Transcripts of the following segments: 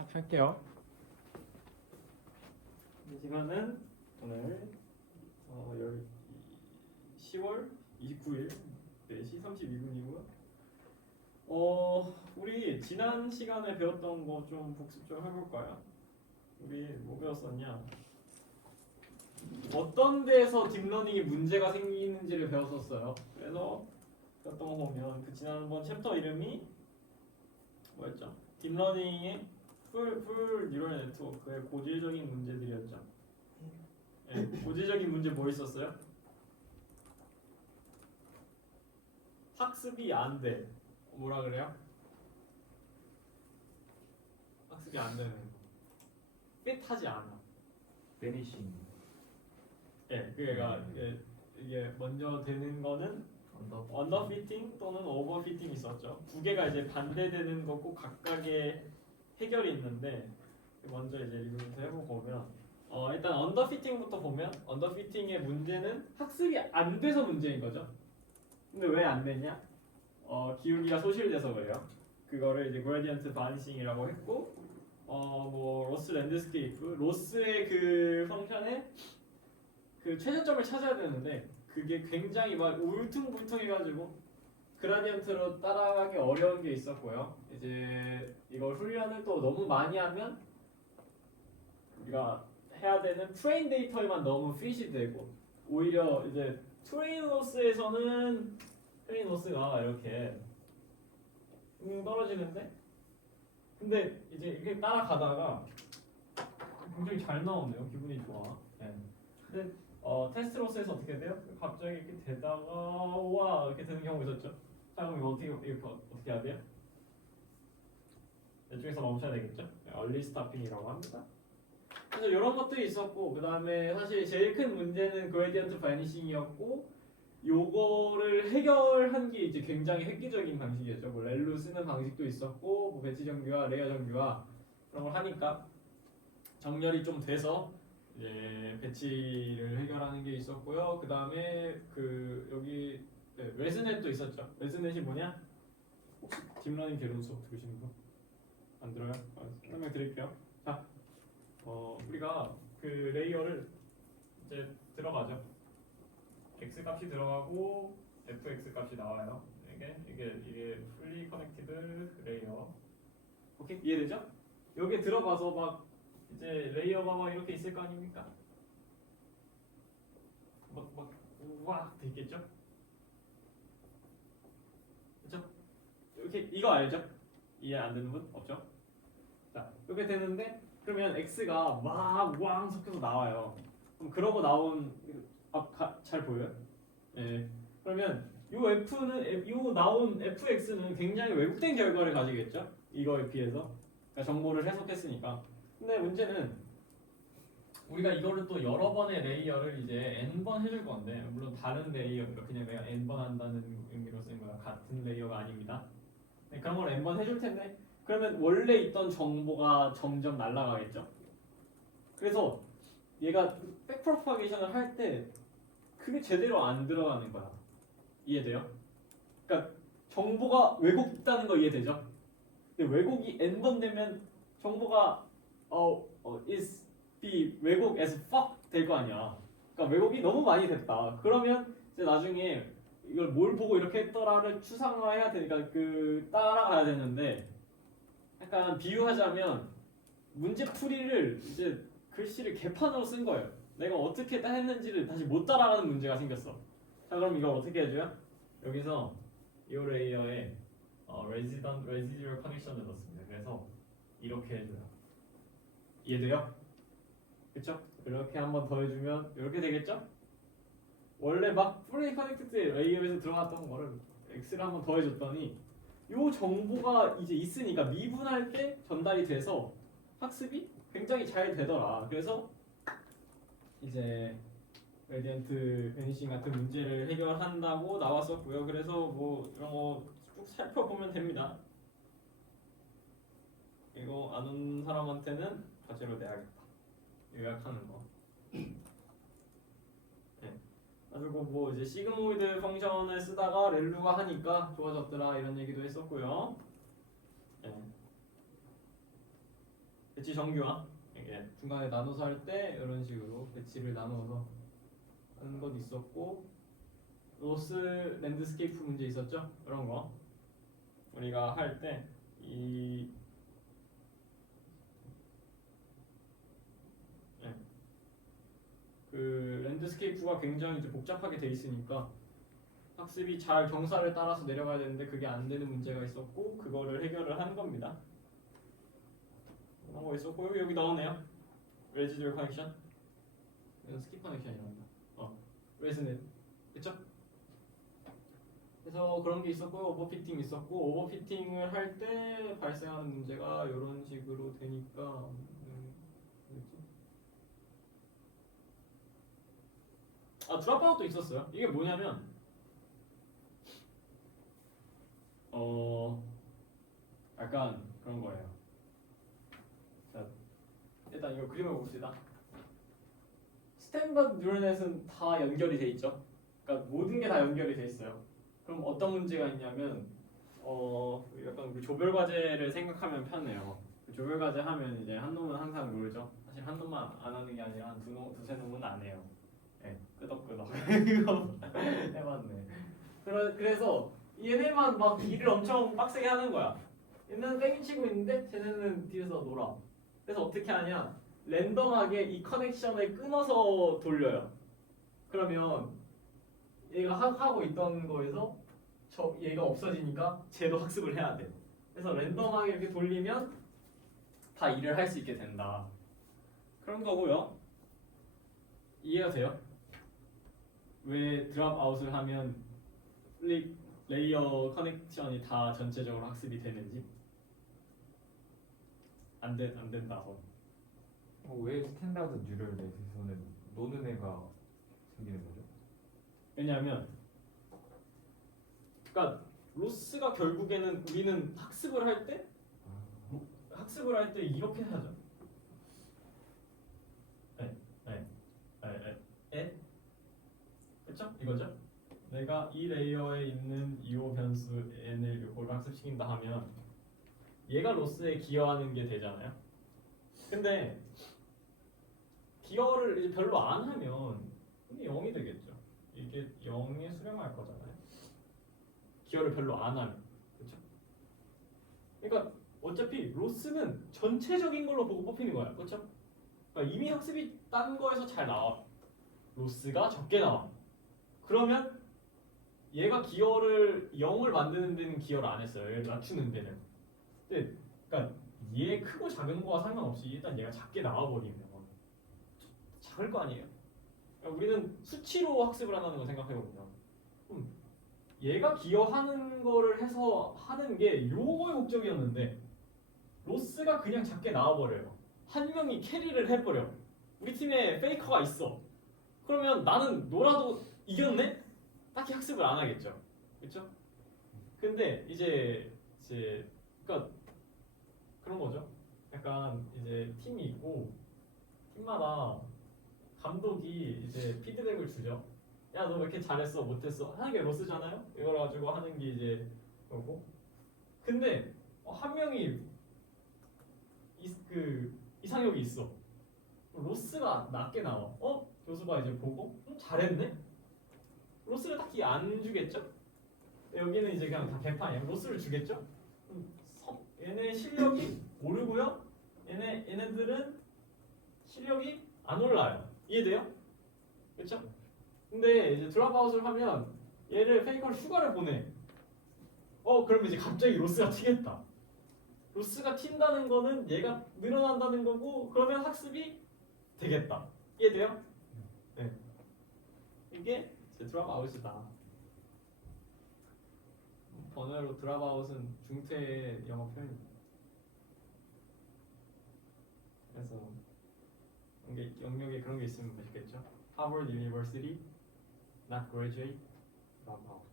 시작할게요. 이 시간은 오늘 10월 29일 4시 32분이고요. 우리 지난 시간에 배웠던 거 좀 복습 좀 해볼까요? 우리 뭐 배웠었냐? 어떤 데서 딥러닝이 문제가 생기는지를 배웠었어요. 그래서 배웠던 거 보면 그 지난번 챕터 이름이 뭐였죠? 딥러닝의 풀 뉴럴 네트워크의 고질적인 문제들이었죠. 네, 고질적인 문제 뭐 있었어요? 학습이 안 돼. 뭐라 그래요? 학습이 안 되는 거. 핏하지 않아. 베니싱 예, 그러니까 이게 먼저 되는 거는 언더피팅 또는 오버피팅이 있었죠. 두 개가 이제 반대되는 거고 각각의 해결이 있는데 먼저 이제 리뷰부터 해보고 보면 일단 언더피팅부터 보면 언더피팅의 문제는 학습이 안 돼서 문제인 거죠. 근데 왜 안 되냐? 기울기가 소실돼서 그래요. 그거를 이제 그레디언트 바니싱이라고 했고 뭐 로스 랜드스케이프 로스의 그 펑션에 그 최저점을 찾아야 되는데 그게 굉장히 막 울퉁불퉁해가지고 그라디언트로 따라가기 어려운 게 있었고요. 이제 이걸 훈련을 또 너무 많이 하면 우리가 해야 되는 트레인 데이터에만 너무 핏이 되고 오히려 이제 트레인 로스에서는 트레인 로스가 이렇게 떨어지는데 근데 이제 이렇게 따라가다가 굉장히 잘 나오네요. 기분이 좋아. 네. 근데 테스트로스에서 어떻게 돼요? 갑자기 이렇게 되다가 와 이렇게 되는 경우 있었죠. 자 그럼 이거 어떻게 해야 돼요? 이쪽에서 멈춰야 되겠죠? 얼리 스타핑이라고 합니다. 그래서 이런 것들이 있었고 그 다음에 사실 제일 큰 문제는 그레디언트 바니싱이었고 요거를 해결한 게 이제 굉장히 획기적인 방식이었죠. 뭐 렐루 쓰는 방식도 있었고 뭐 배치 정규화, 레이어 정규화 그런 걸 하니까 정렬이 좀 돼서 이제 배치를 해결하는 게 있었고요. 그 다음에 그 여기 레즈넷도 있었죠. 레즈넷이 뭐냐? 혹시 딥러닝 개론 수업 들으시는 분? 안 들어요? 설명 드릴게요. 자, 우리가 그 레이어를 이제 들어가죠. x 값이 들어가고 fx 값이 나와요. 이게 fully connected 레이어. 오케이 이해되죠? 여기에 들어가서 막 이제 레이어가 막 이렇게 있을 거 아닙니까? 막 돼 있겠죠? 그렇죠? 이렇게 이거 알죠? 이해 안 되는 분 없죠? 자 이렇게 되는데 그러면 x가 막 왕 섞여서 나와요. 그럼 그러고 나온 잘 보여요? 예. 그러면 요 나온 fx는 굉장히 왜곡된 결과를 가지겠죠? 이거에 비해서 그러니까 정보를 해석했으니까. 근데 문제는 우리가 이거를 또 여러 번의 레이어를 이제 n번 해줄 건데 물론 다른 레이어 그냥 내가 n번 한다는 의미로 쓴 거야. 같은 레이어가 아닙니다. 네, 그런 걸 n번 해줄 텐데 그러면 원래 있던 정보가 점점 날아가겠죠? 그래서 얘가 백프로파게이션을 할 때 그게 제대로 안 들어가는 거야. 이해돼요? 그러니까 정보가 왜곡됐다는 거 이해되죠? 근데 왜곡이 n번 되면 정보가 is be 왜곡 as fuck 될 거 아니야. 그러니까 왜곡이 너무 많이 됐다. 그러면 이제 나중에 이걸 뭘 보고 이렇게 했더라를 추상화해야 되니까 그 따라가야 되는데 약간 비유하자면 문제 풀이를 이제 글씨를 개판으로 쓴 거예요. 내가 어떻게 했는지를 다시 못 따라가는 문제가 생겼어. 자 그럼 이걸 어떻게 해줘요? 여기서 이 레이어에 residual condition을 넣습니다. 그래서 이렇게 해줘요. 이해돼요? 그쵸? 이렇게 한번 더 해주면 이렇게 되겠죠? 원래 막 fully connected 레이어에서 들어갔던 거를 x를 한번 더 해줬더니 이 정보가 이제 있으니까 미분할 때 전달이 돼서 학습이 굉장히 잘 되더라. 그래서 이제 그레디언트 베니싱 같은 문제를 해결한다고 나왔었고요. 그래서 뭐 이런 거 쭉 살펴보면 됩니다. 이거 아는 사람한테는 과제로 내야겠다. 요약하는 거. 네. 그리고 뭐 이제 시그모이드 펑션을 쓰다가 렐루가 하니까 좋아졌더라 이런 얘기도 했었고요. 네. 배치 정규화 이게 중간에 나눠서 할 때 이런 식으로 배치를 나누어서 하는 것 있었고 로스 랜드스케이프 문제 있었죠? 이런 거 우리가 할 때 이 그 랜드스케이프가 굉장히 이제 복잡하게 돼 있으니까 학습이 잘 경사를 따라서 내려가야 되는데 그게 안 되는 문제가 있었고 그거를 해결을 한 겁니다. 그런 거 있었고 여기 나오네요. 레지듀얼 커넥션. 이건 스킵 커넥션이랍니다. 레즈넷. 그쵸? 그래서 그런 게 있었고 오버피팅 있었고 오버피팅을 할 때 발생하는 문제가 이런 식으로 되니까 드랍아웃도 있었어요. 이게 뭐냐면 약간 그런 거예요. 자, 일단 이거 그림을 봅시다. 스탠다드 뉴럴넷은 다 연결이 돼 있죠. 그러니까 모든 게 다 연결이 돼 있어요. 그럼 어떤 문제가 있냐면 약간 그 조별 과제를 생각하면 편해요. 그 조별 과제 하면 이제 한 놈은 항상 놀죠. 사실 한 놈만 안 하는 게 아니라 한 두세 놈은 안 해요. 네, 끄덕끄덕 이거 해봤네. 그래서 얘네만 막 일을 엄청 빡세게 하는 거야. 얘네는 땡이 치고 있는데 쟤네는 뒤에서 놀아. 그래서 어떻게 하냐? 랜덤하게 이 커넥션을 끊어서 돌려요. 그러면 얘가 하고 있던 거에서 얘가 없어지니까 쟤도 학습을 해야 돼. 그래서 랜덤하게 이렇게 돌리면 다 일을 할 수 있게 된다. 그런 거고요. 이해가 돼요? 왜 드랍아웃을 하면 레이어 커넥션이 다 전체적으로 학습이 되는지? 안 된다고. 왜 스탠다드 뉴럴넷에서는 노는 애가 생기는 거죠? 왜냐하면 그러니까 로스가 결국에는 우리는 학습을 할 때 이렇게 하죠. 그렇죠? 이거죠? 내가 이 레이어에 있는 이오 변수 n을 이걸 학습시킨다 하면 얘가 로스에 기여하는 게 되잖아요. 근데 기여를 이제 별로 안 하면 이게 0이 되겠죠. 이게 0에 수렴할 거잖아요. 기여를 별로 안 하면. 그렇죠? 그러니까 어차피 로스는 전체적인 걸로 보고 뽑히는 거야. 그렇죠? 그러니까 이미 학습이 딴 거에서 잘 나와. 로스가 적게 나와. 그러면 얘가 기여를 0을 만드는 데는 기여를 안 했어요. 얘를 낮추는 데는. 근데 그러니까 얘 크고 작은 거와 상관없이 일단 얘가 작게 나와버리면 작을 거 아니에요. 그러니까 우리는 수치로 학습을 한다는 거 생각해보면 얘가 기여하는 거를 해서 하는 게 요거의 목적이었는데 로스가 그냥 작게 나와버려요. 한 명이 캐리를 해버려. 우리 팀에 페이커가 있어. 그러면 나는 놀아도 이겼네? 딱히 학습을 안 하겠죠. 그렇죠? 근데 이제 그러니까 그런 거죠. 약간 이제 팀이 있고 팀마다 감독이 이제 피드백을 주죠. 야, 너 왜 이렇게 잘했어, 못했어? 하는 게 로스잖아요. 이걸 가지고 하는 게 이제 그거고. 근데 한 명이 이상형이 있어. 로스가 낮게 나와. 교수가 이제 보고 잘했네. 로스를 딱히 안 주겠죠? 여기는 이제 그냥 다 개판이야. 로스를 주겠죠? 얘네 실력이 오르고요. 얘네들은 실력이 안 올라요. 이해돼요? 그렇죠? 근데 이제 드랍아웃을 하면 얘를 페이커를 휴가를 보내. 그럼 이제 갑자기 로스가 튀겠다. 로스가 튄다는 거는 얘가 늘어난다는 거고 그러면 학습이 되겠다. 이해돼요? 네. 이게 이제 드랍아웃이다. 번외로 드랍아웃은 중퇴 영어 표현입니다. 그래서 영역에 그런 게 있으면 맛있겠죠. Harvard University, not graduate, dropout.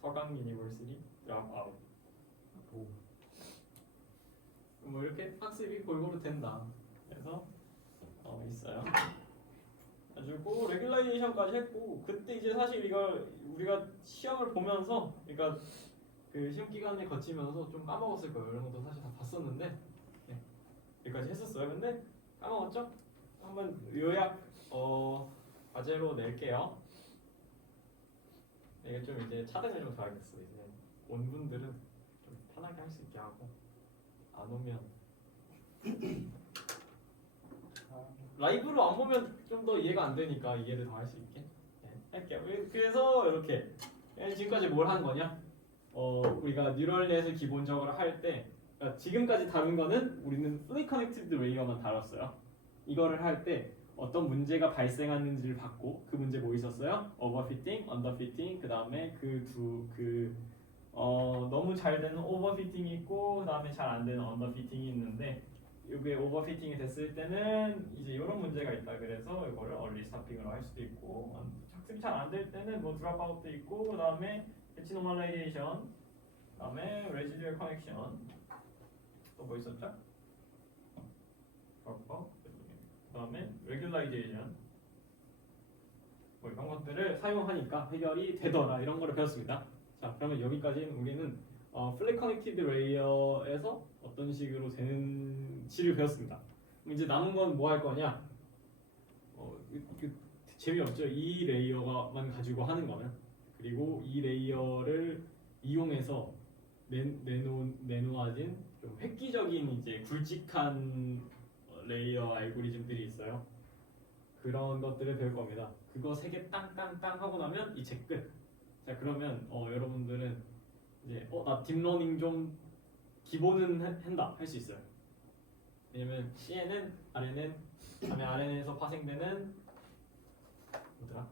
서강 University, dropout. 뭐 이렇게 학습이 골고루 된다. 그래서 있어요. 가지고 레귤레이션까지 했고 그때 이제 사실 이걸 우리가 시험을 보면서 그러니까 그 시험 기간을 거치면서 좀 까먹었을 거예요. 이런 것도 사실 다 봤었는데 예, 여기까지 했었어요. 근데 까먹었죠? 한번 요약 과제로 낼게요. 이게 좀 이제 차등을 좀 줘야겠어. 이제 온 분들은 좀 편하게 할 수 있게 하고 안 오면 라이브로 안 보면 좀 더 이해가 안 되니까 이해를 더 할 수 있게 할게요. 그래서 이렇게 지금까지 뭘 한 거냐? 우리가 뉴럴넷을 기본적으로 할 때 그러니까 지금까지 다룬 거는 우리는 fully connected layer만 다뤘어요. 이거를 할 때 어떤 문제가 발생하는지를 봤고 그 문제 뭐 있었어요? overfitting, underfitting, 그 다음에 너무 잘 되는 overfitting이 있고 그 다음에 잘 안 되는 underfitting이 있는데 이게 오버피팅이 됐을 때는 이제 이런 문제가 있다. 그래서 이거를 얼리 스타핑으로 할 수도 있고 학습이 잘 안 될 때는 뭐 드랍아웃도 있고 그 다음에 배치 노멀라이제이션, 그 다음에 레지듀얼 커넥션 또 뭐 있었죠? 드랍아웃, 그 다음에 레귤라이제이션 뭐 이런 것들을 사용하니까 해결이 되더라 이런 거를 배웠습니다. 자 그러면 여기까지는 우리는 플랫 커넥티드 레이어에서 어떤 식으로 되는지를 배웠습니다. 그럼 이제 남은 건 뭐 할 거냐? 재미없죠. 이 레이어만 가지고 하는 거는. 그리고 이 레이어를 이용해서 내놓아진 좀 획기적인 이제 굵직한 레이어 알고리즘들이 있어요. 그런 것들을 배울 겁니다. 그거 3개 땅땅땅 하고 나면 이제 끝. 자 그러면 여러분들은 이제 나 딥러닝 좀 기본은 한다 할 수 있어요. 왜냐면 CNN, RNN, 다음에 RNN에서 파생되는 뭐더라?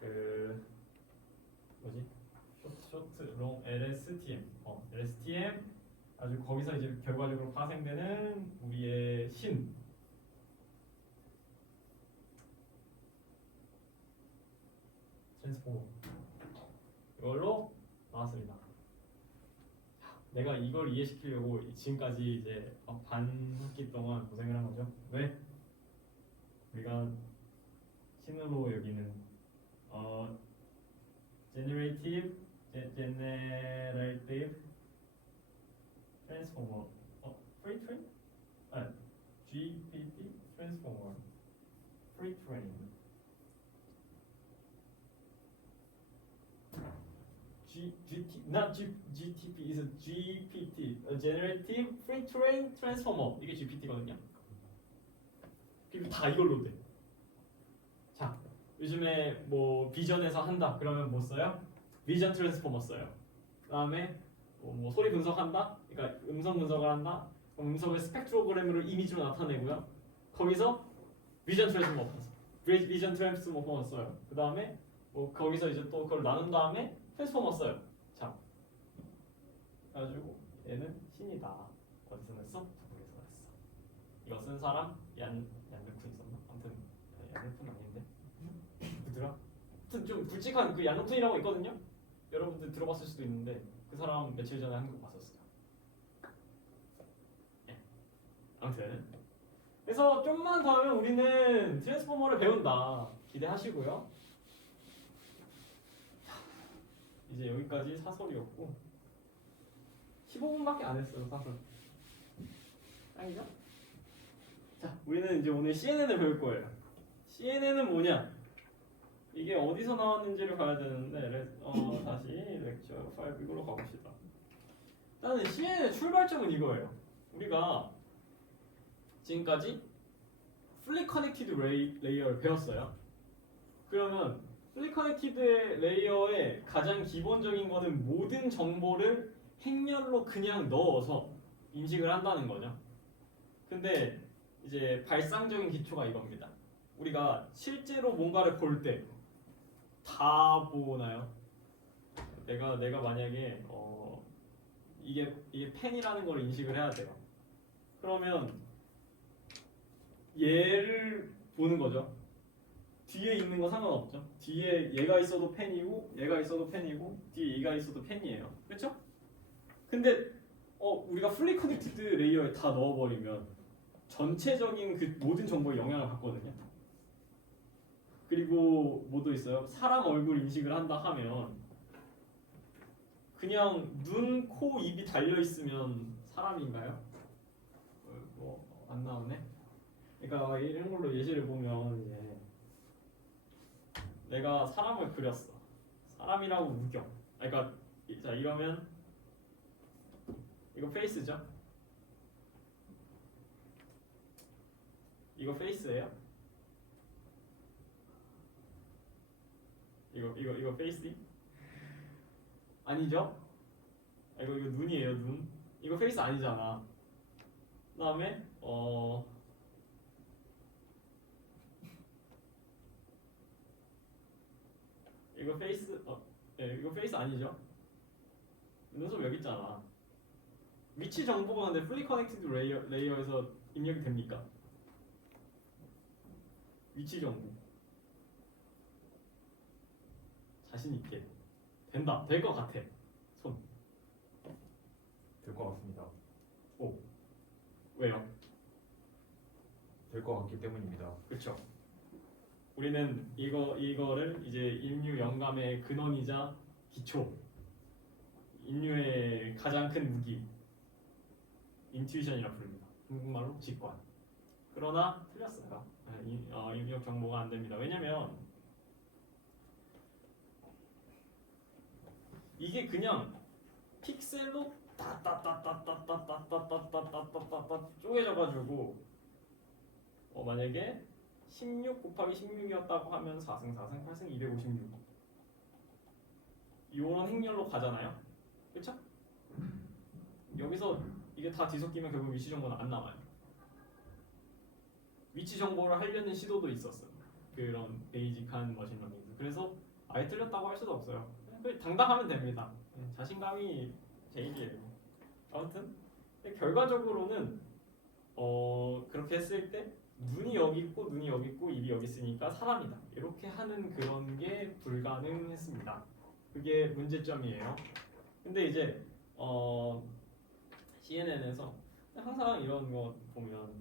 그 뭐지? 쇼트, 롱, LSTM, LSTM 아주 거기서 이제 결과적으로 파생되는 우리의 신 트랜스포머 이걸로 나왔습니다. 내가 이걸 이해시키려고 지금까지 이제 반 학기 동안 고생을 한 거죠. 왜? 우리가 신으로 여기는 generative transformer, pre-train, GPT transformer, pre-train. Not GTP is GPT, Generative Pre-trained Transformer. 이게 GPT거든요. 그리고 다 이걸로 돼. 자, 요즘에 뭐 비전에서 한다. 그러면 뭐 써요? 비전 트랜스포머 써요. 그다음에 뭐 소리 분석한다. 그러니까 음성 분석을 한다. 그럼 음성을 스펙트로그램으로 이미지로 나타내고요. 거기서 비전 트랜스포머 써요. 그다음에 뭐 거기서 이제 또 그걸 나눈 다음에 트랜스포머 써요. 자, 그래가지고 얘는 신이다. 어디서 냈어? 저쪽에서 냈어. 이거 쓴 사람 얀르쿤 있었나? 아무튼 얀르쿤 아닌데 누구더라? 아무튼 좀 굵직한 그 얀르쿤이라고 있거든요. 여러분들 들어봤을 수도 있는데 그 사람 며칠 전에 한국 왔었어요. 예. 아무튼 그래서 좀만 더 하면 우리는 트랜스포머를 배운다. 기대하시고요. 이제 여기까지 사설이었고 15분밖에 안 했어요. 사설. 짱이죠? 자, 우리는 이제 오늘 CNN을 배울 거예요. CNN은 뭐냐? 이게 어디서 나왔는지를 봐야 되는데 다시 렉처 5 이걸로 가봅시다. 일단은 CNN의 출발점은 이거예요. 우리가 지금까지 fully connected 레이어를 배웠어요. 그러면 fully connected 레이어의 가장 기본적인 거는 모든 정보를 행렬로 그냥 넣어서 인식을 한다는 거죠. 근데 이제 발상적인 기초가 이겁니다. 우리가 실제로 뭔가를 볼 때 다 보나요? 내가 만약에 이게 펜이라는 걸 인식을 해야 돼요. 그러면 얘를 보는 거죠. 뒤에 있는 거 상관없죠. 뒤에 얘가 있어도 펜이고 얘가 있어도 펜이고 뒤에 얘가 있어도 펜이에요. 그렇죠? 근데 우리가 fully connected 레이어에 다 넣어버리면 전체적인 그 모든 정보에 영향을 받거든요. 그리고 뭐도 있어요. 사람 얼굴 인식을 한다 하면 그냥 눈, 코, 입이 달려 있으면 사람인가요? 뭐 안 나오네. 그러니까 이런 걸로 예시를 보면 이제 내가 사람을 그렸어. 사람이라고 우겨. 그러니까 자 이러면 이거 페이스죠? 이거 페이스예요? 이거 페이스? 아니죠? 이거 눈이에요 눈. 이거 페이스 아니잖아. 그다음에 이거 페이스 이거 페이스 아니죠? 눈썹 여기 있잖아. 위치 정보가 근데 fully connected 레이어에서 입력이 됩니까? 위치 정보 자신 있게 된다. 될 것 같아. 손. 될 것 같습니다. 오. 왜요? 될 것 같기 때문입니다. 그렇죠. 우리는 이거를 이제 인류 영감의 근원이자 기초, 인류의 가장 큰 무기, 인투이션이라 부릅니다. 한국말로 직관. 그러나 틀렸어요. 입력 정보가 안 됩니다. 왜냐면 이게 그냥 픽셀로 따따따따따따따따따따따따따 쪼개져가지고 만약에 16 곱하기 16이었다고 하면 4승 4승 8승 256 이런 행렬로 가잖아요. 그쵸? 여기서 이게 다 뒤섞이면 결국 위치 정보는 안 남아요. 위치 정보를 하려는 시도도 있었어요. 그런 베이직한 머신러닝. 그래서 아예 틀렸다고 할 수도 없어요. 그냥 당당하면 됩니다. 자신감이 제일이에요. 아무튼 결과적으로는 그렇게 했을 때 눈이 여기 있고 눈이 여기 있고 입이 여기 있으니까 사람이다. 이렇게 하는 그런 게 불가능했습니다. 그게 문제점이에요. 근데 이제 CNN에서 항상 이런 거 보면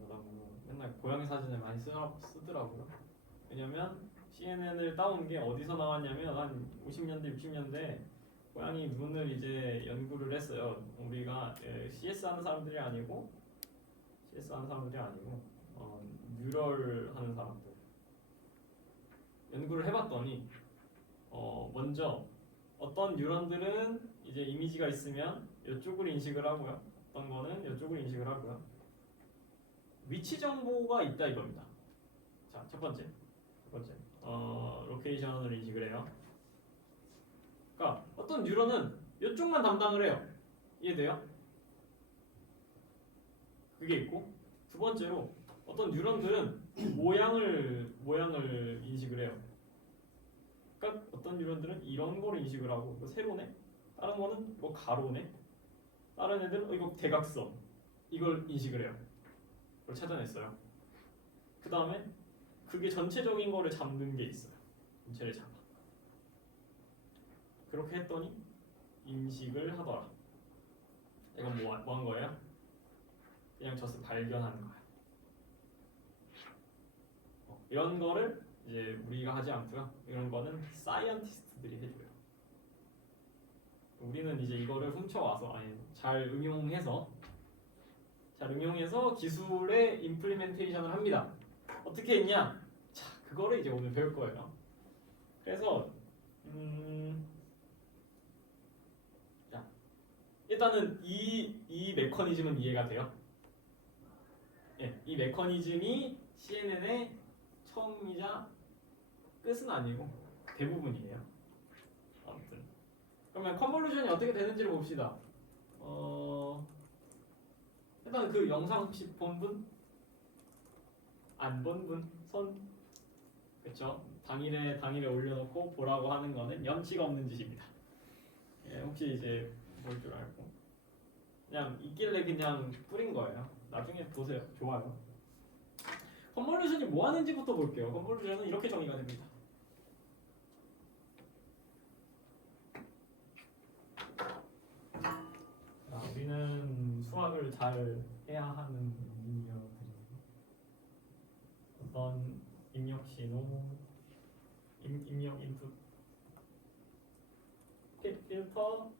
맨날 고양이 사진을 많이 쓰더라고요. 왜냐면 CNN을 따온 게 어디서 나왔냐면 한 50년대 60년대 고양이 눈을 이제 연구를 했어요. 우리가 CS 하는 사람들이 아니고 뉴럴 하는 사람들 연구를 해봤더니 먼저 어떤 뉴런들은 이제 이미지가 있으면 이쪽을 인식을 하고요. 어떤 거는 이쪽을 인식을 하고요. 위치 정보가 있다 이겁니다. 자, 첫 번째 로케이션을 인식을 해요. 그러니까 어떤 뉴런은 이쪽만 담당을 해요. 이해돼요? 그게 있고 두 번째로 어떤 뉴런들은 모양을 인식을 해요. 그러니까 어떤 뉴런들은 이런 거를 인식을 하고 이거 세로네, 다른 거는 뭐 가로네, 다른 애들은 이거 대각선 이걸 인식을 해요. 그걸 찾아냈어요. 그 다음에 그게 전체적인 거를 잡는 게 있어요. 전체를 잡아. 그렇게 했더니 인식을 하더라. 이건 뭐 한 거예요? 그냥 젖을 발견하는 거야. 이런 거를 이제 우리가 하지 않고요. 이런 거는 사이언티스트들이 해줘요. 우리는 이제 이거를 훔쳐와서 잘 응용해서 기술의 임플리멘테이션을 합니다. 어떻게 했냐? 자, 그거를 이제 오늘 배울 거예요. 그래서 자, 일단은 이 메커니즘은 이해가 돼요. 예, 이 메커니즘이 CNN의 처음이자 끝은 아니고 대부분이에요. 아무튼 그러면 컨볼루션이 어떻게 되는지를 봅시다. 일단 그 영상 혹시 본 분? 안 본 분? 손? 그렇죠? 당일에 올려놓고 보라고 하는 거는 염치가 없는 짓입니다. 예, 혹시 이제 볼 줄 알고 그냥 있길래 그냥 뿌린 거예요. 나중에 보세요. 좋아요. 컨볼루션이 뭐 하는지부터 볼게요. 컨볼루션은 이렇게 정의가 됩니다. 자, 우리는 수학을 잘 해야 하는 인재들입니다. 어떤 입력 신호, 입력 인풋, 필터,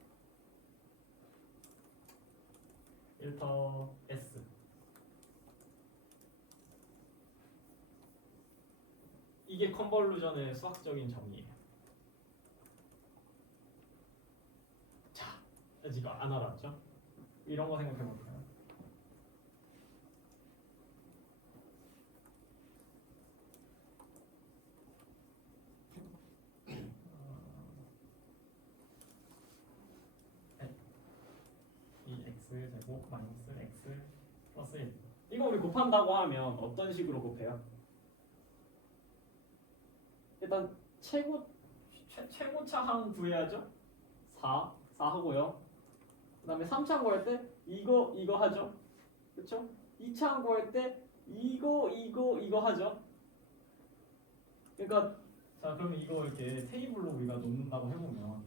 필터 S. 이게 컨볼루션의 수학적인 정의예요. 자, 지금 안 알았죠? 이런 거 생각해 볼까요? 이 x 제곱 마이너스 x 플러스 1. 이거 우리 곱한다고 하면 어떤 식으로 곱해요? 일단 최고차 항 구해야죠. 4 하고요. 그다음에 3차 구할 때 이거 하죠. 그렇죠? 2차 구할 때 이거 하죠. 그러니까 자, 그러면 이거 이렇게 테이블로 우리가 놓는다고 해보면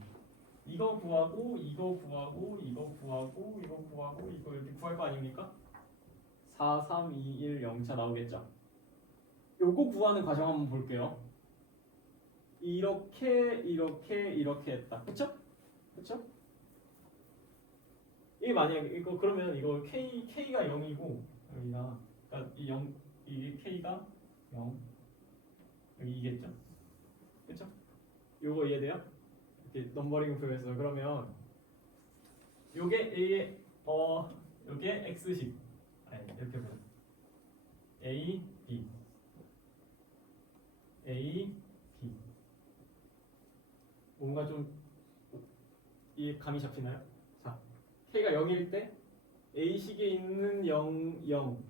이거 구하고 이거 구하고 이거 구하고 이거 구하고 이거 이렇게 구할 거 아닙니까? 4, 3, 2, 1, 0차 나오겠죠? 요거 구하는 과정 한번 볼게요. 이렇게 했다. 그쵸? 그쵸? 이게 만약에 이거 그러면 이거 K가 0이고 여기가 그러니까 이게 K가 0 여기 2겠죠? 그쵸? 요거 이해돼요? 이렇게 넘버링 표현해서 그러면 요게 요게 X식 아니 이렇게 보면 A, B A, B 뭔가 좀 이 감이 잡히나요? 자, K가 0일 때 A식에 있는 0, 0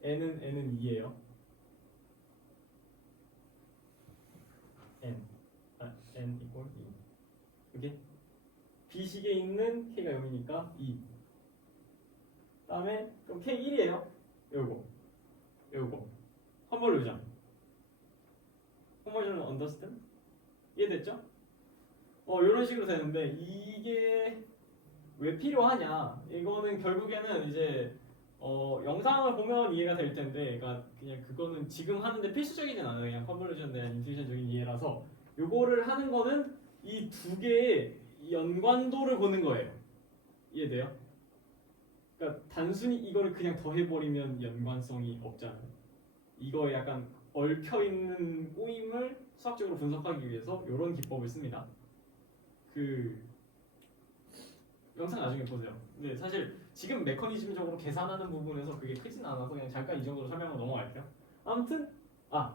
N은 2예요. N 이꼴 2 이게 B식에 있는 K가 0이니까 2 다음에 그럼 K 1이에요. 요거 컨볼루션 언더스탠드? 이해됐죠? 이런 식으로 되는데 이게 왜 필요하냐? 이거는 결국에는 이제 영상을 보면 이해가 될 텐데, 그러니까 그냥 그거는 지금 하는데 필수적이진 않아요. 그냥 컨볼루션에 대한 인투이션적인 이해라서 요거를 하는 거는 이 두 개의 연관도를 보는 거예요. 이해돼요? 그러니까 단순히 이거를 그냥 더해버리면 연관성이 없잖아요. 이거 약간 얽혀있는 꼬임을 수학적으로 분석하기 위해서 이런 기법을 씁니다. 그 영상 나중에 보세요. 근데 사실 지금 메커니즘적으로 계산하는 부분에서 그게 크진 않아서 그냥 잠깐 이 정도로 설명을 넘어갈게요. 아무튼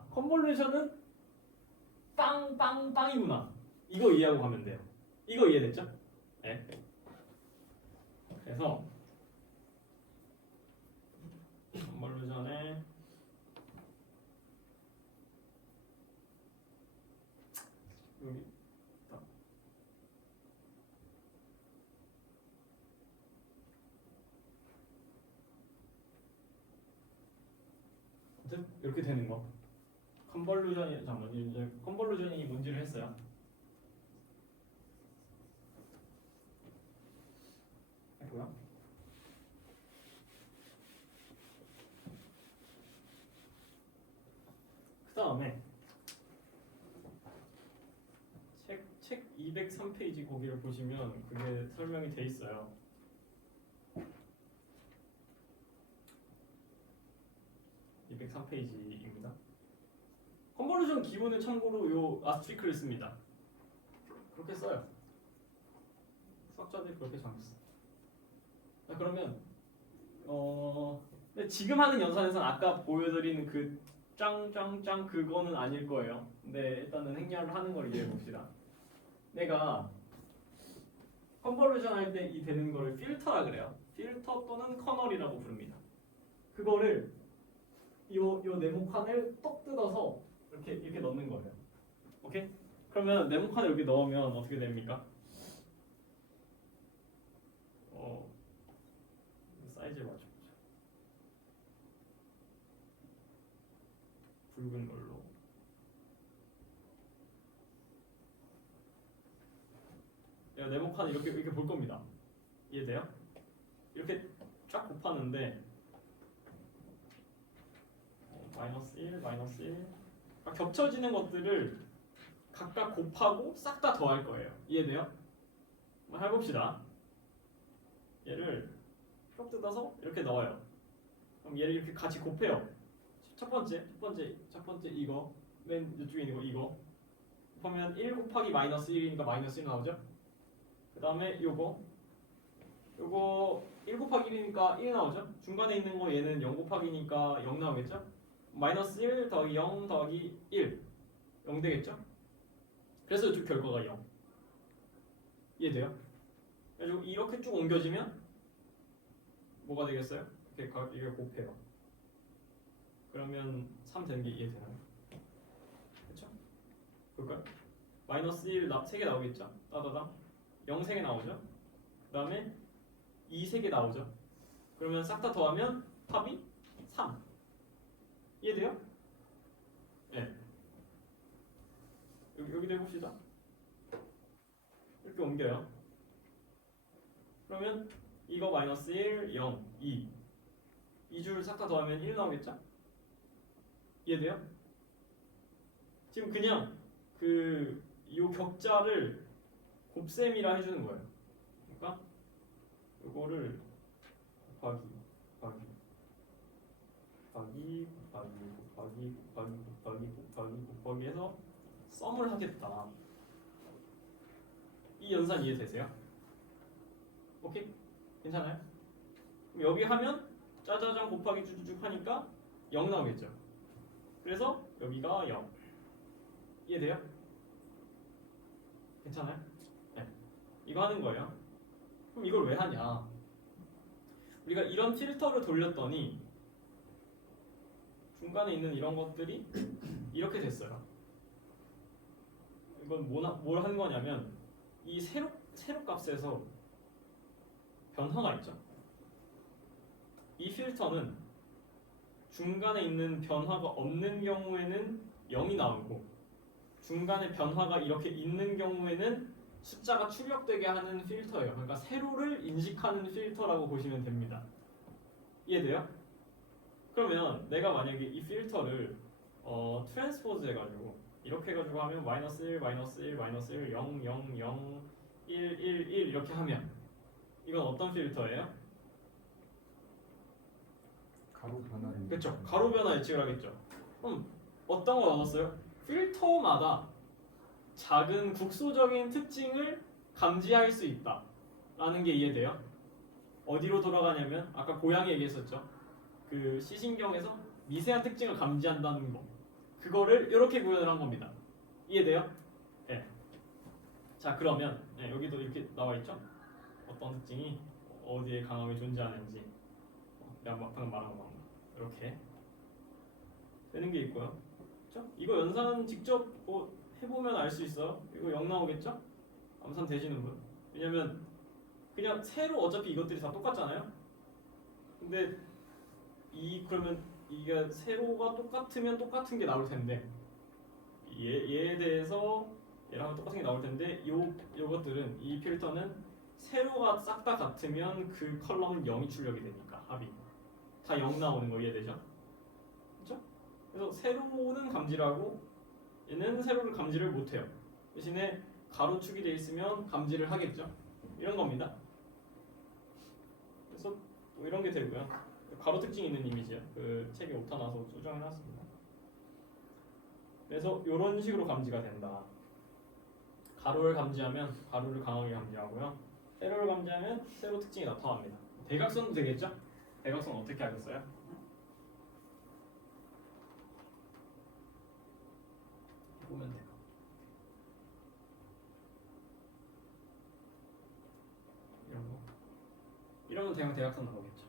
컨볼루션은 빵이구나. 이거 이해하고 가면 돼요. 이거 이해됐죠? 네. 그래서 컨볼루션에 여기 이렇게 되는 거. 이제 컨볼루션이 뭔지를 했어요. 했고요. 그 다음에 책 203페이지 거기를 보시면 그게 설명이 돼 있어요. 페이지입니다. 컨볼루션 기본을 참고로 요 아스트리크를 씁니다. 그렇게 써요. 수학자들이 그렇게 정했어. 그러면 근데 지금 하는 연산에서는 아까 보여드린 그 짱짱짱 그거는 아닐 거예요. 근데 일단은 행렬을 하는 걸 이해해 봅시다. 내가 컨볼루션 할 때 이 되는 거를 필터라 그래요. 필터 또는 커널이라고 부릅니다. 그거를 요 네모칸을 똑 뜯어서 이렇게 넣는 거예요. 오케이? 그러면 네모칸을 여기 넣으면 어떻게 됩니까? 사이즈를 맞춰보자. 붉은 걸로. 네모칸을 이렇게 볼 겁니다. 이해돼요? 이렇게 쫙 곱하는데 마이너스 1, 마이너스 1 겹쳐지는 것들을 각각 곱하고 싹 다 더할 거예요. 이해돼요? 한번 해봅시다. 얘를 쭉 뜯어서 이렇게 넣어요. 그럼 얘를 이렇게 같이 곱해요. 첫 번째 이거 맨 이쪽에 있는 거 이거 곱하면 1 곱하기 마이너스 1이니까 마이너스 1 나오죠? 그 다음에 요거 1 곱하기 1이니까 1 나오죠? 중간에 있는 거 얘는 0 곱하기니까 0 나오겠죠? 마이너스 1 더하기 0 더하기 1 0 되겠죠? 그래서 이쪽 결과가 0 이해돼요? 그래가지고 이렇게 쭉 옮겨지면 뭐가 되겠어요? 이게 곱해요. 그러면 3 되는 게 이해되나요? 그쵸? 볼까요? 마이너스 1 3개 나오겠죠? 따다당 0 3개 나오죠? 그 다음에 2 3개 나오죠? 그러면 싹 다 더하면 합이 3 이해돼요? 네. 여기도 해봅시다. 이렇게 옮겨요. 그러면 이거 마이너스 1, 0, 2 2줄 싹 다 더하면 1 나오겠죠? 이해돼요? 지금 그냥 요 격자를 곱셈이라 해주는 거예요. 그러니까 요거를 곱하기 해서 썸을 하겠다. 이 연산 이해되세요? 오케이? 괜찮아요? 그럼 여기 하면 짜자잔 곱하기 쭉쭉 하니까 0 나오겠죠? 그래서 여기가 0 이해돼요? 괜찮아요? 네. 이거 하는 거예요. 그럼 이걸 왜 하냐? 우리가 이런 필터를 돌렸더니 중간에 있는 이런 것들이 이렇게 됐어요. 이건 뭘 하는 거냐면 이 세로 값에서 변화가 있죠. 이 필터는 중간에 있는 변화가 없는 경우에는 0이 나오고 중간에 변화가 이렇게 있는 경우에는 숫자가 출력되게 하는 필터예요. 그러니까 세로를 인식하는 필터라고 보시면 됩니다. 이해돼요? 그러면 내가 만약에 이 필터를 트랜스포즈 해가지고 이렇게 해가지고 하면 마이너스 1, 마이너스 1, 마이너스 1, 0, 0, 0, 1, 1, 1 이렇게 하면 이건 어떤 필터예요? 가로 변화. 그렇죠. 가로 변화 예측을 하겠죠. 그럼 어떤 걸 얻었어요? 필터마다 작은 국소적인 특징을 감지할 수 있다 라는 게 이해돼요? 어디로 돌아가냐면 아까 고양이 얘기했었죠. 그 시신경에서 미세한 특징을 감지한다는 거 그거를 이렇게 구현을 한 겁니다. 이해돼요? 네. 자 그러면 네, 여기도 이렇게 나와 있죠. 어떤 특징이 어디에 강하게 존재하는지 내가 방금 말한 거 이렇게 되는 게 있고요. 그렇죠? 이거 연산 직접 뭐 해보면 알 수 있어요. 이거 0 나오겠죠? 암산 되시는 분? 왜냐면 그냥 세로 어차피 이것들이 다 똑같잖아요. 근데 그러면 이게 세로가 똑같으면 똑같은 게 나올 텐데 얘에 대해서 얘랑 똑같은 게 나올 텐데 요것들은 이 필터는 세로가 싹 다 같으면 그 컬럼은 0이 출력이 되니까 합이 다 0 나오는 거 이해되죠? 그렇죠? 그래서 세로는 감지를 하고 얘는 세로를 감지를 못해요. 대신에 가로축이 돼 있으면 감지를 하겠죠. 이런 겁니다. 그래서 뭐 이런 게 되고요. 가로 특징이 있는 이미지요. 그 책에 오타 나서 수정해놨습니다. 그래서 이런 식으로 감지가 된다. 가로를 감지하면 가로를 강하게 감지하고요. 세로를 감지하면 세로 특징이 나타납니다. 대각선도 되겠죠? 대각선 어떻게 하겠어요? 보면 돼요. 이런 거. 이러면 대각선 나오겠죠.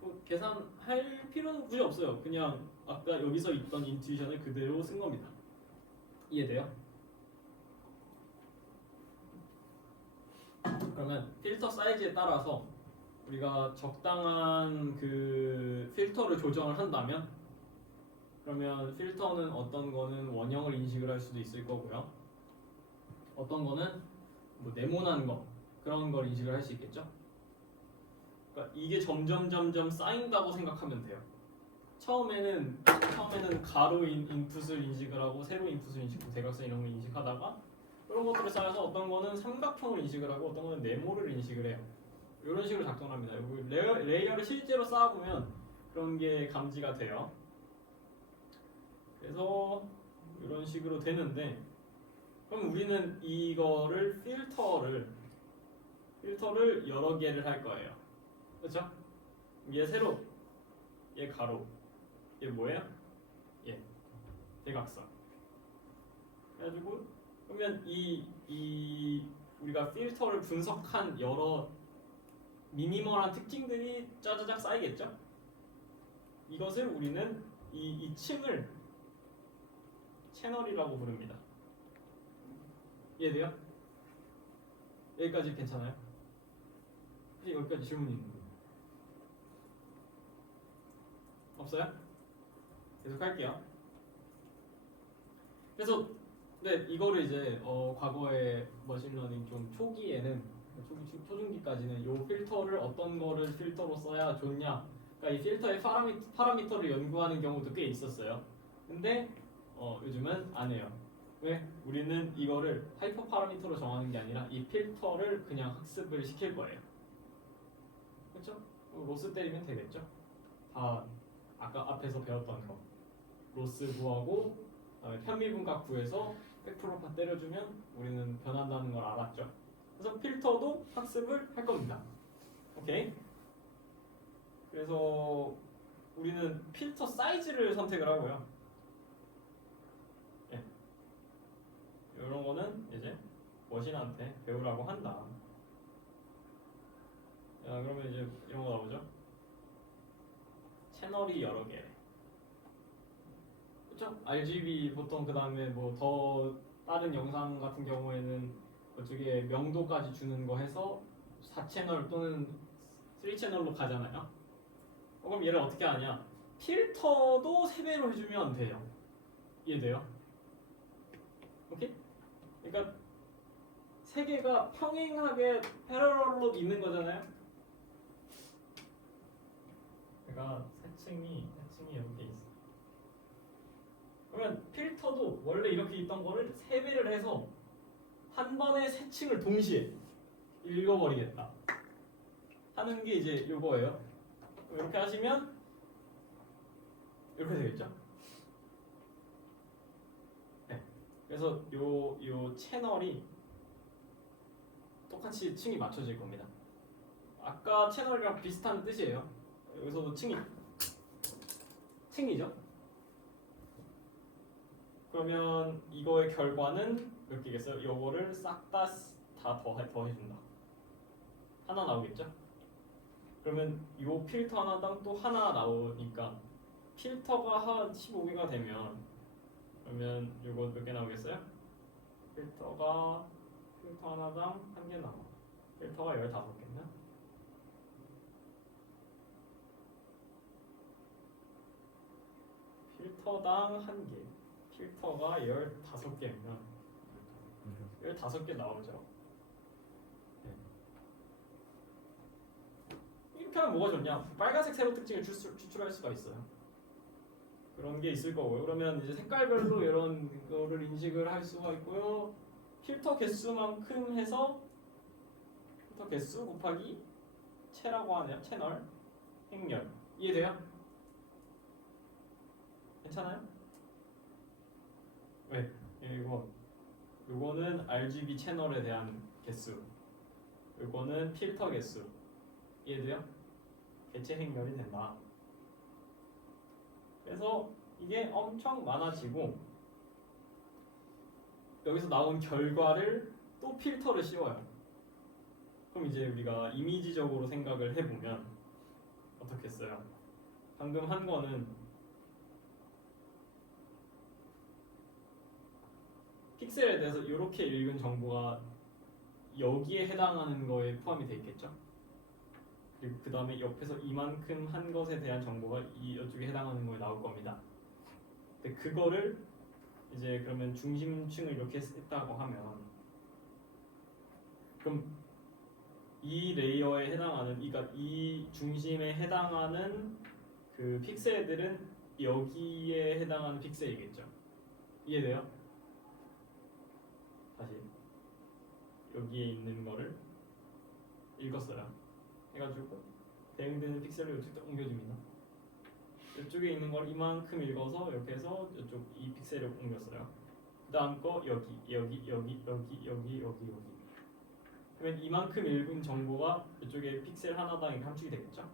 뭐 계산할 필요는 굳이 없어요. 그냥 아까 여기서 있던 인투이션을 그대로 쓴 겁니다. 이해돼요? 그러면 필터 사이즈에 따라서 우리가 적당한 그 필터를 조정을 한다면 그러면 필터는 어떤 거는 원형을 인식을 할 수도 있을 거고요. 어떤 거는 뭐 네모난 거 그런 걸 인식을 할 수 있겠죠. 그러니까 이게 점점 쌓인다고 생각하면 돼요. 처음에는 가로 인풋을 인식을 하고 세로 인풋을 인식하고 대각선 이런 걸 인식하다가 그런 것들을 쌓아서 어떤 거는 삼각형을 인식을 하고 어떤 거는 네모를 인식을 해요. 이런 식으로 작동을 합니다. 여기 레이어를 실제로 쌓아보면 그런 게 감지가 돼요. 그래서 이런 식으로 되는데, 그럼 우리는 이거를 필터를 여러 개를 할 거예요. 그렇죠? 얘 세로, 얘 가로, 얘 뭐예요? 얘 대각선. 그래가지고 그러면 이 우리가 필터를 분석한 여러 미니멀한 특징들이 짜자작 쌓이겠죠? 이것을 우리는 이 층을 채널이라고 부릅니다. 이해돼요? 여기까지 괜찮아요? 혹시 여기까지 질문 있는 분 없어요? 계속 할게요. 그래서 네, 이거를 이제 과거에 머신러닝 좀 초기에는 초중기까지는 이 필터를 어떤 거를 필터로 써야 좋냐, 그러니까 이 필터의 파라미터를 연구하는 경우도 꽤 있었어요. 근데 요즘은 안 해요. 왜? 우리는 이거를 하이퍼 파라미터로 정하는 게 아니라 이 필터를 그냥 학습을 시킬 거예요. 그렇죠? 로스 때리면 되겠죠? 다 아까 앞에서 배웠던 거. 로스 구하고 그다음에 편미분각 구해서 백프로파 때려주면 우리는 변한다는 걸 알았죠. 그래서 필터도 학습을 할 겁니다. 오케이? 그래서 우리는 필터 사이즈를 선택을 하고요. 예. 이런 거는 이제 머신한테 배우라고 한다. 야, 그러면 이제 이런 거 나오죠. 채널이 여러 개. 그렇죠? RGB 보통 그 다음에 뭐 더 다른 영상 같은 경우에는 어떻게 명도까지 주는 거 해서 4채널 또는 3채널로 가잖아요. 그럼 얘를 어떻게 하냐? 필터도 3배로 해주면 돼요. 이해돼요? 오케이? 그러니까 3개가 평행하게 패러럴로 있는 거잖아요. 그러니까 세 층이 이렇게 있어. 그러면 필터도 원래 이렇게 있던 거를 3배를 해서 한 번에 3층을 동시에 읽어버리겠다 하는 게 이제 이거예요. 이렇게 하시면 이렇게 되겠죠. 네. 그래서 요 채널이 똑같이 층이 맞춰질 겁니다. 아까 채널이랑 비슷한 뜻이에요. 여기서도 층이죠. 그러면 이거의 결과는 몇 개겠어요? 이거를 싹 다 더해준다. 하나 나오겠죠? 그러면 이 필터 하나당 또 하나 나오니까 필터가 한 15개가 되면 그러면 이거 몇 개 나오겠어요? 필터 하나당 한 개 나와. 필터가 15개면 필터당 한 개. 필터가 15개면 15개 나오죠. 네. 이렇게 하면 뭐가 좋냐? 빨간색 세로 특징을 추출할 수가 있어요. 그런 게 있을 거고요. 그러면 이제 색깔별로 이런 거를 인식을 할 수가 있고요. 필터 개수만큼 해서 필터 개수 곱하기 채라고 하네요. 채널 행렬. 이해돼요? 괜찮아요? 왜? 요거는 RGB 채널에 대한 개수, 요거는 필터 개수. 이해돼요? 개체 행렬이 된다. 그래서 이게 엄청 많아지고 여기서 나온 결과를 또 필터를 씌워요. 그럼 이제 우리가 이미지적으로 생각을 해보면 어떻겠어요? 방금 한 거는 픽셀에 대해서 이렇게 읽은 정보가 여기에 해당하는 거에 포함이 되어 있겠죠? 그리고 그 다음에 옆에서 이만큼 한 것에 대한 정보가 이쪽에 해당하는 거에 나올 겁니다. 근데 그거를 이제 그러면 중심층을 이렇게 했다고 하면 그럼 이 레이어에 해당하는, 그러니까 이 중심에 해당하는 그 픽셀들은 여기에 해당하는 픽셀이겠죠. 이해돼요? 다시 여기에 있는 거를 읽었어요. 해가지고 대응되는 픽셀을 이쪽에 옮겨줍니다. 이쪽에 있는 걸 이만큼 읽어서 이렇게 해서 이쪽 이 픽셀을 옮겼어요. 그 다음 거 여기. 그러면 이만큼 읽은 정보가 이쪽에 픽셀 하나당 이렇게 함축이 되겠죠?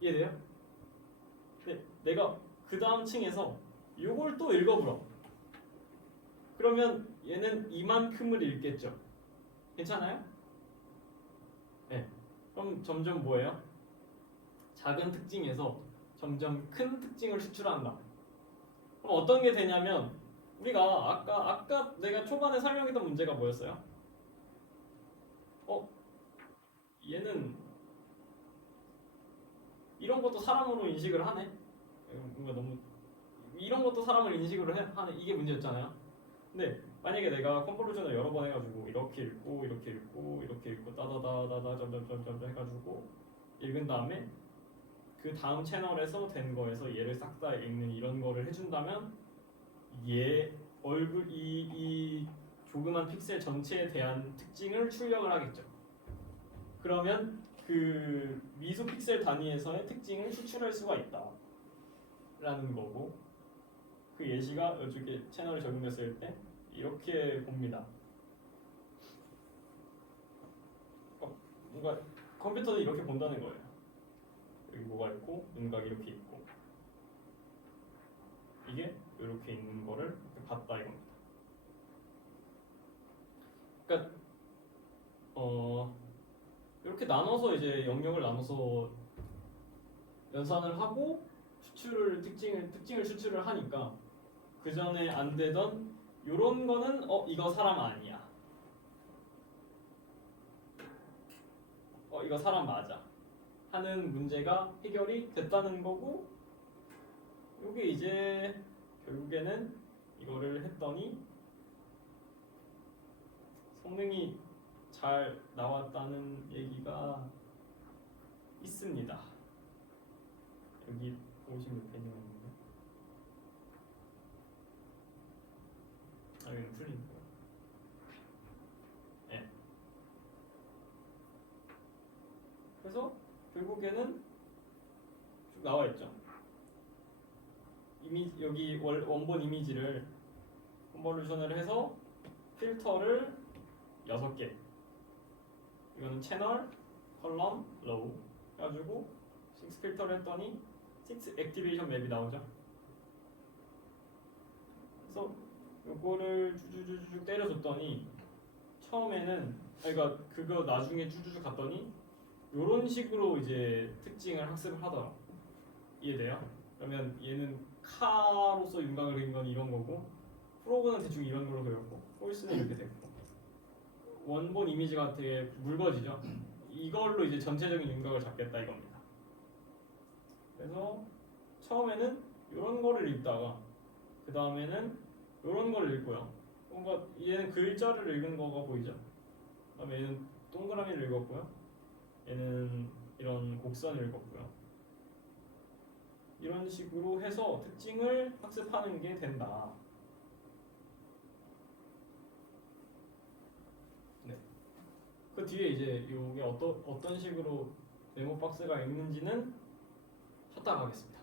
이해돼요? 네, 내가 그 다음 층에서 이걸 또 읽어보라. 그러면 얘는 이만큼을 읽겠죠? 괜찮아요? 네. 그럼 점점 뭐예요? 작은 특징에서 점점 큰 특징을 수출한다. 그럼 어떤 게 되냐면 우리가 아까 내가 초반에 설명했던 문제가 뭐였어요? 얘는 이런 것도 사람으로 인식을 하네. 뭔가 너무 이런 것도 사람을 인식으로 하네. 이게 문제였잖아요. 근데 만약에 내가 컨볼루션을 여러 번 해가지고 이렇게 읽고 따다다다다 점점 해가지고 읽은 다음에 그 다음 채널에서 된 거에서 얘를 싹 다 읽는 이런 거를 해준다면 얘 얼굴 이 조그만 픽셀 전체에 대한 특징을 출력을 하겠죠. 그러면 그 미소 픽셀 단위에서의 특징을 추출할 수가 있다 라는 거고, 그 예시가 이쪽에 채널에 적용됐을 때 이렇게 봅니다. 뭔가 컴퓨터는 이렇게 본다는 거예요. 여기 뭐가 있고 윤곽이 이렇게 있고 이게 이렇게 있는 거를 이렇게 봤다 이겁니다. 그러니까 이렇게 나눠서 이제 영역을 나눠서 연산을 하고 특징을 추출을 하니까 그 전에 안 되던 요런 거는 이거 사람 아니야. 이거 사람 맞아. 하는 문제가 해결이 됐다는 거고, 요게 이제 결국에는 이거를 했더니 성능이 잘 나왔다는 얘기가 있습니다. 여기 보시면 되는 건데, 여기는 풀린 거. 네. 그래서 결국에는 쭉 나와 있죠. 여기 원본 이미지를 컨볼루션을 해서 필터를 6개. 이거는 채널, 컬럼, 로우 해가지고 6 필터를 했더니 6 액티베이션 맵이 나오죠. 그래서 요거를 쭈쭈쭈쭈 때려줬더니 처음에는 그러니까 그거 나중에 쭈쭈쭈 갔더니 요런 식으로 이제 특징을 학습을 하더라. 이해돼요? 그러면 얘는 카로서 윤곽을 그린 건 이런 거고, 프로그는 대충 이런 걸로 그렸고, 폴스는 이렇게 됐고, 원본 이미지가 되게 묽어지죠. 이걸로 이제 전체적인 윤곽을 잡겠다 이겁니다. 그래서 처음에는 이런 거를 읽다가 그 다음에는 이런 걸 읽고요. 뭔가 얘는 글자를 읽은 거가 보이죠. 그다음에 얘는 동그라미를 읽었고요. 얘는 이런 곡선을 읽었고요. 이런 식으로 해서 특징을 학습하는 게 된다. 네. 그 뒤에 이제 이게 어떤 식으로 네모 박스가 읽는지는 찾다 가겠습니다.